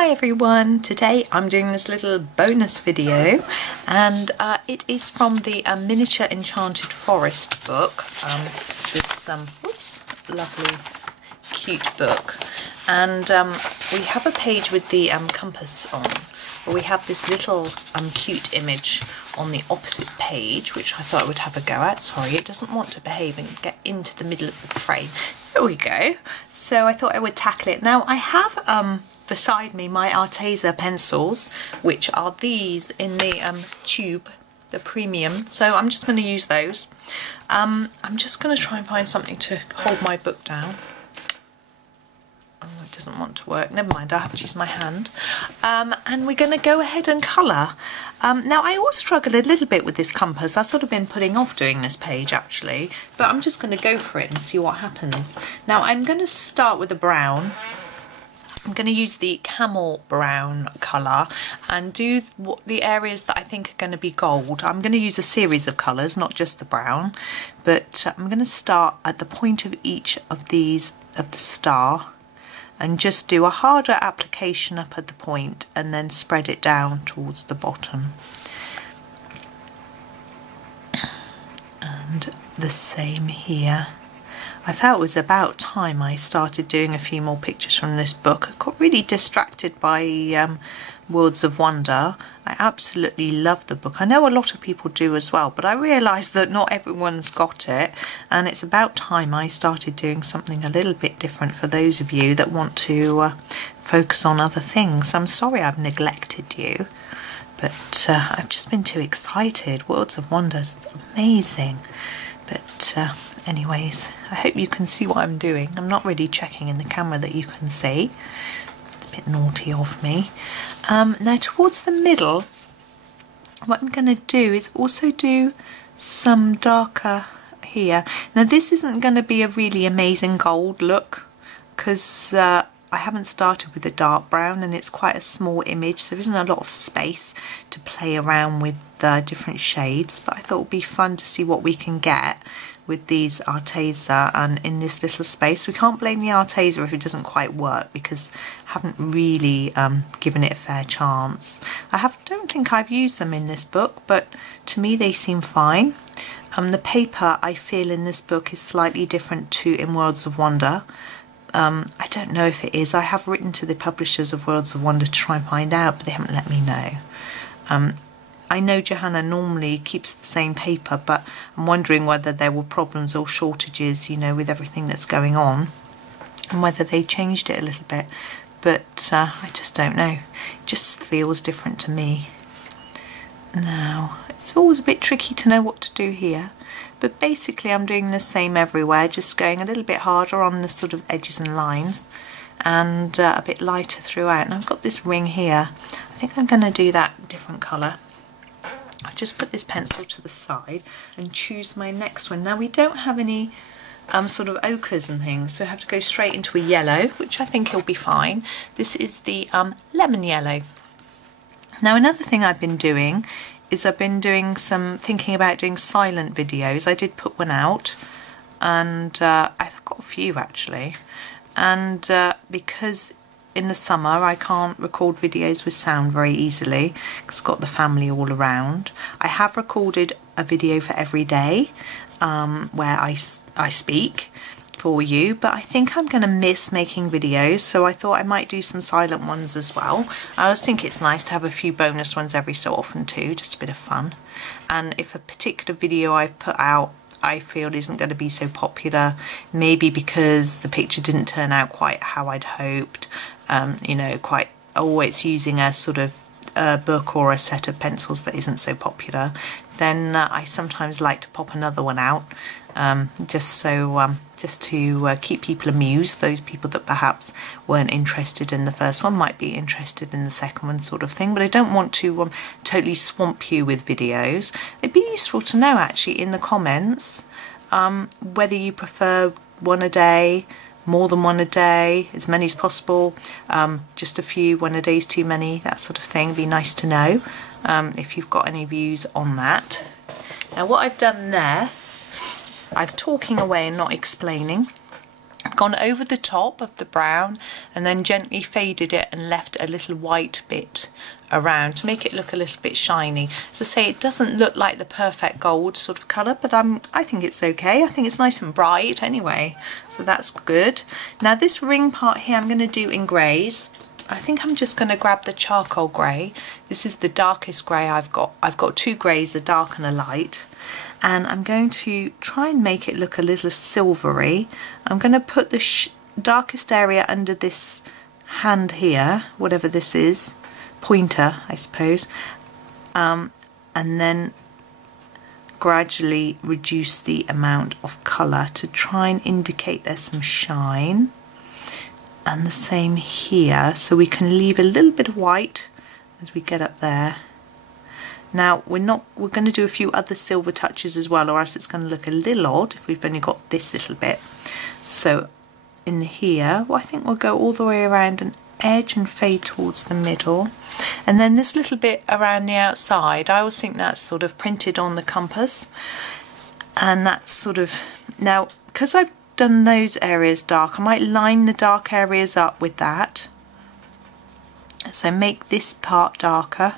Hi everyone, today I'm doing this little bonus video and it is from the Miniature Enchanted Forest book, this lovely cute book, and we have a page with the compass on, but we have this little cute image on the opposite page which I thought I would have a go at. Sorry, it doesn't want to behave and get into the middle of the frame. There we go. So I thought I would tackle it. Now I have beside me my Arteza pencils, which are these in the tube, the premium, so I'm just going to use those. I'm just going to try and find something to hold my book down. Oh, it doesn't want to work, never mind, I have to use my hand. And we're going to go ahead and colour. Now I always struggle a little bit with this compass. I've sort of been putting off doing this page actually, but I'm just going to go for it and see what happens. Now I'm going to start with a brown. I'm going to use the Camel Brown colour and do the areas that I think are going to be gold. I'm going to use a series of colours, not just the brown, but I'm going to start at the point of each of these of the star and just do a harder application up at the point and then spread it down towards the bottom. And the same here. I felt it was about time I started doing a few more pictures from this book. I got really distracted by Worlds of Wonder. I absolutely love the book. I know a lot of people do as well, but I realised that not everyone's got it, and it's about time I started doing something a little bit different for those of you that want to focus on other things. I'm sorry I've neglected you, but I've just been too excited. Worlds of Wonder is amazing. But anyways, I hope you can see what I'm doing. I'm not really checking in the camera that you can see. It's a bit naughty of me. Now towards the middle, what I'm going to do is also do some darker here. Now this isn't going to be a really amazing gold look because I haven't started with a dark brown and it's quite a small image, so there isn't a lot of space to play around with different shades, but I thought it would be fun to see what we can get with these Arteza and in this little space. We can't blame the Arteza if it doesn't quite work because I haven't really given it a fair chance. Don't think I've used them in this book, but to me they seem fine. The paper I feel in this book is slightly different to in Worlds of Wonder. I don't know if it is. I have written to the publishers of Worlds of Wonder to try and find out, but they haven't let me know. I know Johanna normally keeps the same paper, but I'm wondering whether there were problems or shortages, you know, with everything that's going on, and whether they changed it a little bit. But I just don't know. It just feels different to me. Now, it's always a bit tricky to know what to do here, but basically I'm doing the same everywhere, just going a little bit harder on the sort of edges and lines and a bit lighter throughout. And I've got this ring here. I think I'm going to do that different colour. I'll just put this pencil to the side and choose my next one. Now we don't have any sort of ochres and things, so I have to go straight into a yellow, which I think will be fine. This is the lemon yellow. Now another thing I've been doing is I've been doing thinking about doing silent videos. I did put one out and I've got a few actually, and because in the summer I can't record videos with sound very easily because I've got the family all around. I have recorded a video for every day where I speak for you, but I think I'm going to miss making videos, so I thought I might do some silent ones as well. I always think it's nice to have a few bonus ones every so often too, just a bit of fun. And if a particular video I've put out I feel isn't going to be so popular, maybe because the picture didn't turn out quite how I'd hoped, you know, it's using a sort of book or a set of pencils that isn't so popular, then I sometimes like to pop another one out, just to keep people amused. Those people that perhaps weren't interested in the first one might be interested in the second one, sort of thing. But I don't want to totally swamp you with videos. It'd be useful to know actually in the comments whether you prefer one a day, more than one a day, as many as possible, just a few, one a day is too many, that sort of thing. Be nice to know if you've got any views on that. Now what I've done there, I'm talking away and not explaining. gone over the top of the brown and then gently faded it and left a little white bit around to make it look a little bit shiny. As I say, it doesn't look like the perfect gold sort of colour, but I think it's okay. I think it's nice and bright anyway, so that's good. Now this ring part here I'm going to do in greys. I think I'm just going to grab the charcoal grey. This is the darkest grey I've got. I've got two greys, a dark and a light. And I'm going to try and make it look a little silvery. I'm going to put the darkest area under this hand here, whatever this is, pointer I suppose, and then gradually reduce the amount of colour to try and indicate there's some shine. And the same here, so we can leave a little bit of white as we get up there. Now we're going to do a few other silver touches as well, or else it's going to look a little odd if we've only got this little bit. So in here, well, I think we'll go all the way around an edge and fade towards the middle. And then this little bit around the outside, I always think that's sort of printed on the compass. And that's sort of, now because I've done those areas dark, I might line the dark areas up with that. So make this part darker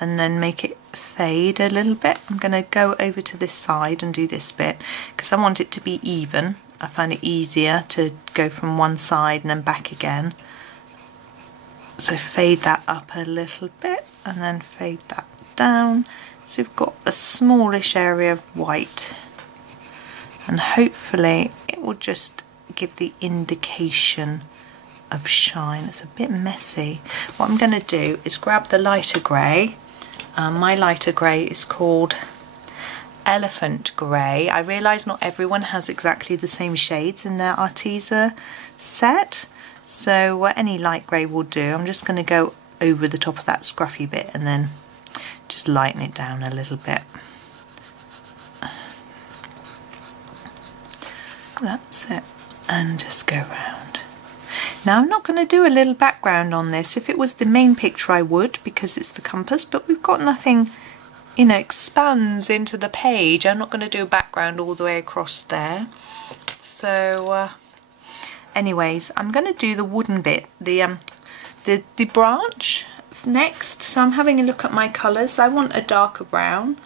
and then make it fade a little bit. I'm going to go over to this side and do this bit because I want it to be even. I find it easier to go from one side and then back again. So fade that up a little bit and then fade that down. So we've got a smallish area of white, and hopefully it will just give the indication of shine. It's a bit messy. What I'm going to do is grab the lighter grey. My lighter grey is called Elephant Grey. I realise not everyone has exactly the same shades in their Arteza set, so any light grey will do. I'm just going to go over the top of that scruffy bit and then just lighten it down a little bit. That's it, and just go round. Now I'm not going to do a little background on this. If it was the main picture I would, because it's the compass, but we've got nothing, you know, expands into the page. I'm not going to do a background all the way across there. So anyways, I'm going to do the wooden bit, the branch next. So I'm having a look at my colours. I want a darker brown.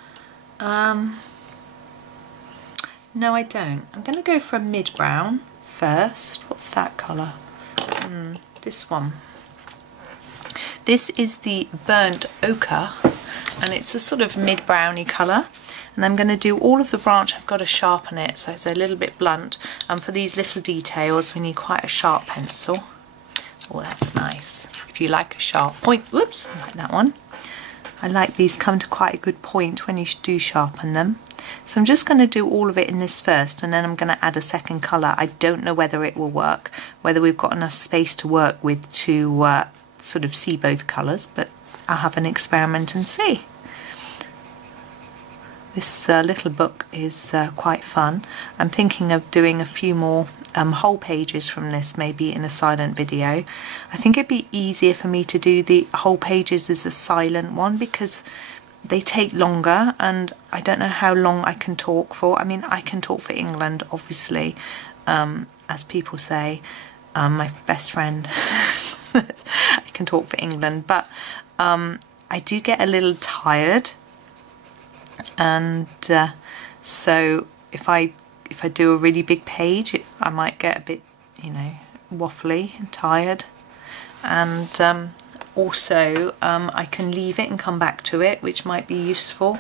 No, I don't. I'm going to go for a mid-brown first. What's that colour? This one. This is the burnt ochre, and it's a sort of mid-browny colour. And I'm going to do all of the branch. I've got to sharpen it, so it's a little bit blunt. And for these little details, we need quite a sharp pencil. Oh, that's nice. If you like a sharp point, whoops, I like that one. I like these come to quite a good point when you do sharpen them. So I'm just going to do all of it in this first, and then I'm going to add a second colour. I don't know whether it will work, whether we've got enough space to work with to sort of see both colours, but I'll have an experiment and see. This little book is quite fun. I'm thinking of doing a few more whole pages from this, maybe in a silent video. I think it'd be easier for me to do the whole pages as a silent one because they take longer, and I don't know how long I can talk for. I mean, I can talk for England, obviously, as people say. My best friend, I can talk for England, but I do get a little tired, and so if I do a really big page, I might get a bit, you know, waffly and tired, and also I can leave it and come back to it, which might be useful.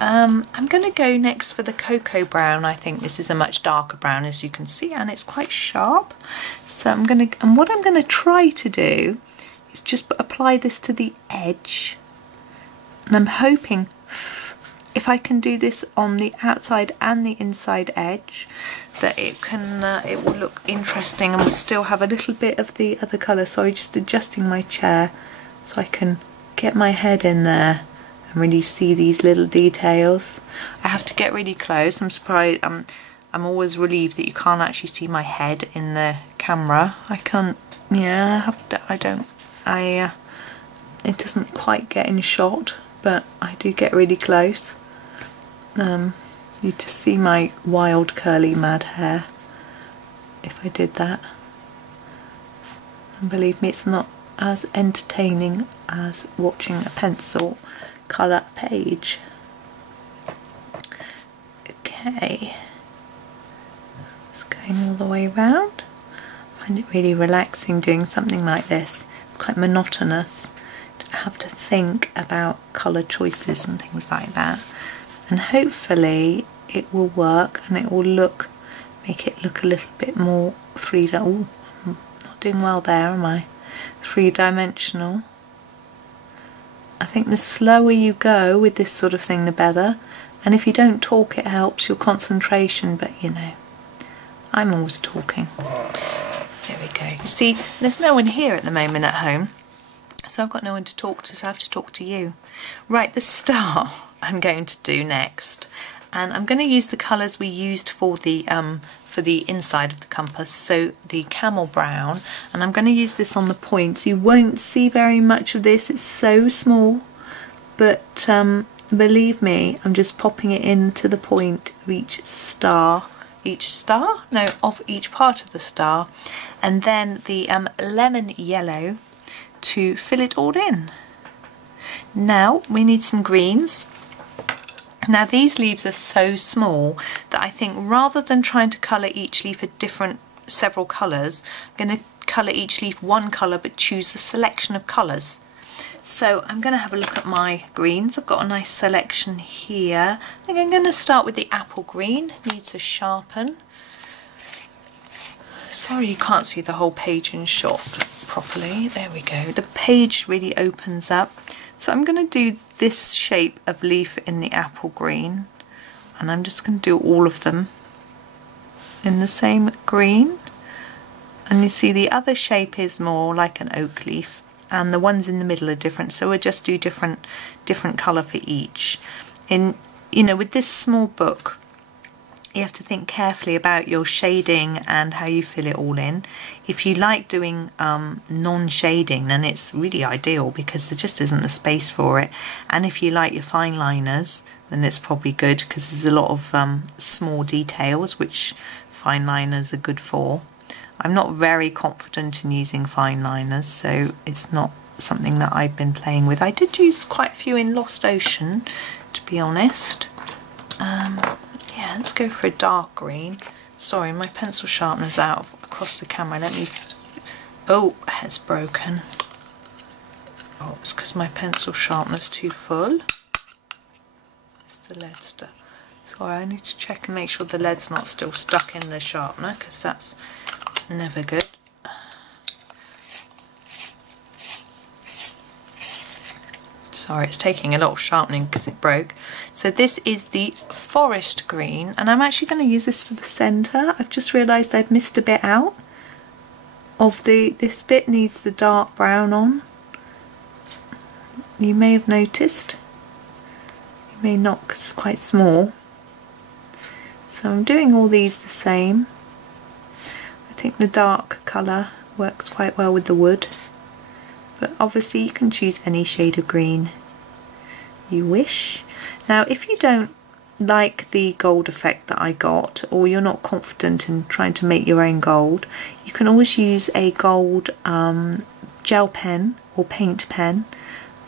I'm going to go next for the Coco Brown. I think this is a much darker brown, as you can see, and it's quite sharp. So what I'm going to try to do is just apply this to the edge, and I'm hoping if I can do this on the outside and the inside edge, that it will look interesting, and we'll still have a little bit of the other colour. Sorry, just adjusting my chair so I can get my head in there and really see these little details. I have to get really close. I'm surprised. I'm always relieved that you can't actually see my head in the camera. I can't. Yeah, I don't. It doesn't quite get in shot, but I do get really close. You just see my wild curly mad hair. if I did that. And believe me, it's not as entertaining as watching a pencil colour page. Okay, it's going all the way around. I find it really relaxing doing something like this. It's quite monotonous to have to think about colour choices and things like that. And hopefully it will work and it will make it look a little bit more three-dimensional. Oh, I'm not doing well there, am I? Three-dimensional. I think the slower you go with this sort of thing, the better. And if you don't talk, it helps your concentration, but you know, I'm always talking. There we go. You see, there's no one here at the moment at home, so I've got no one to talk to, so I have to talk to you. Right, the star I'm going to do next. And I'm going to use the colours we used for the inside of the compass, so the Camel Brown, and I'm going to use this on the points. You won't see very much of this, it's so small, but believe me, I'm just popping it into the point of each star, of each part of the star, and then the lemon yellow to fill it all in. Now we need some greens. Now these leaves are so small that I think rather than trying to colour each leaf several colours, I'm going to colour each leaf one colour but choose a selection of colours. So I'm going to have a look at my greens. I've got a nice selection here. I think I'm going to start with the apple green. Needs to sharpen. Sorry you can't see the whole page in shot properly. There we go. The page really opens up. So I'm going to do this shape of leaf in the apple green, and I'm just going to do all of them in the same green. And you see the other shape is more like an oak leaf, and the ones in the middle are different, so we'll just do different colour for each. You know, with this small book, you have to think carefully about your shading and how you fill it all in. If you like doing non-shading, then it's really ideal because there just isn't the space for it. And if you like your fine liners, then it's probably good because there's a lot of small details which fine liners are good for. I'm not very confident in using fine liners, so it's not something that I've been playing with. I did use quite a few in Lost Ocean, to be honest. Yeah, let's go for a dark green. Sorry, my pencil sharpener's out across the camera. Let me... Oh, it's broken. Oh, it's because my pencil sharpener's too full. It's the lead stuff. Sorry, I need to check and make sure the lead's not still stuck in the sharpener, because that's never good. Sorry, it's taking a lot of sharpening because it broke. So this is the forest green, and I'm actually going to use this for the centre. I've just realised I've missed a bit out of this bit needs the dark brown on. You may have noticed. You may not because it's quite small. So I'm doing all these the same. I think the dark colour works quite well with the wood. But obviously you can choose any shade of green you wish. Now if you don't like the gold effect that I got, or you're not confident in trying to make your own gold, you can always use a gold gel pen or paint pen.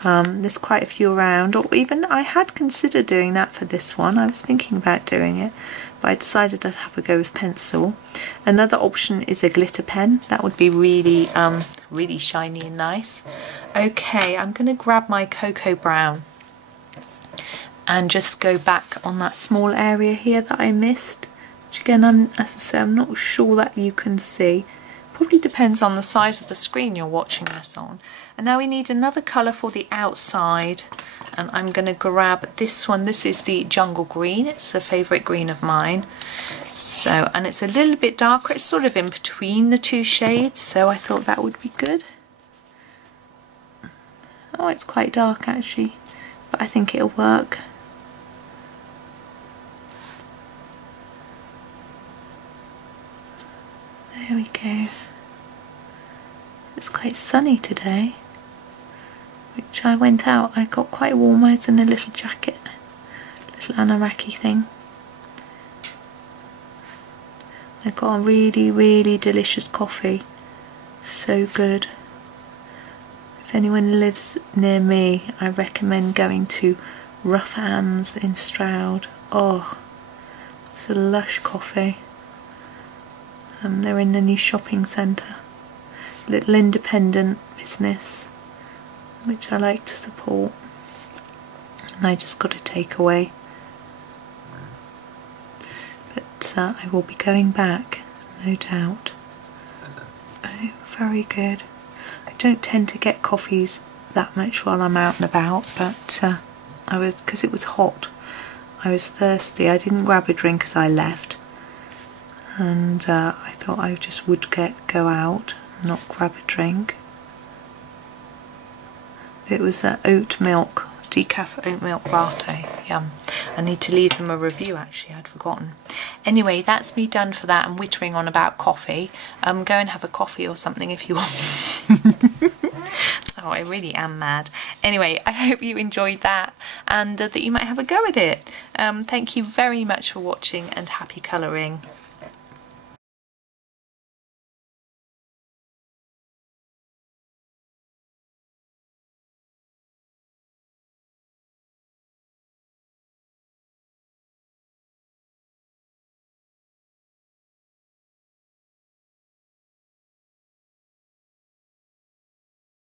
There's quite a few around, or even I had considered doing that for this one. I was thinking about doing it, but I decided I'd have a go with pencil. Another option is a glitter pen. That would be really really shiny and nice. Okay, I'm going to grab my Coco Brown and just go back on that small area here that I missed, which again, as I say, I'm not sure that you can see. Probably depends on the size of the screen you're watching this on. And now we need another colour for the outside, and I'm going to grab this one. This is the Jungle Green. It's a favourite green of mine. So, and it's a little bit darker. It's sort of in between the two shades, so I thought that would be good. Oh, it's quite dark actually, but I think it'll work. There we go. It's quite sunny today, which I went out, I got quite warm. I was in a little jacket, little anoraki thing. I got a really delicious coffee. So good. If anyone lives near me, I recommend going to Rough Hands in Stroud. Oh, it's a lush coffee. They're in the new shopping centre. Little independent business, which I like to support. And I just got a takeaway. But I will be going back, no doubt. Oh, very good. I don't tend to get coffees that much while I'm out and about, but because it was hot, I was thirsty. I didn't grab a drink as I left, and I thought I just would go out, not grab a drink. It was oat milk, decaf oat milk latte. Yum. I need to leave them a review, actually, I'd forgotten. Anyway, that's me done for that. I'm wittering on about coffee. Go and have a coffee or something if you want. Oh, I really am mad. Anyway, I hope you enjoyed that and that you might have a go at it. Thank you very much for watching, and happy colouring.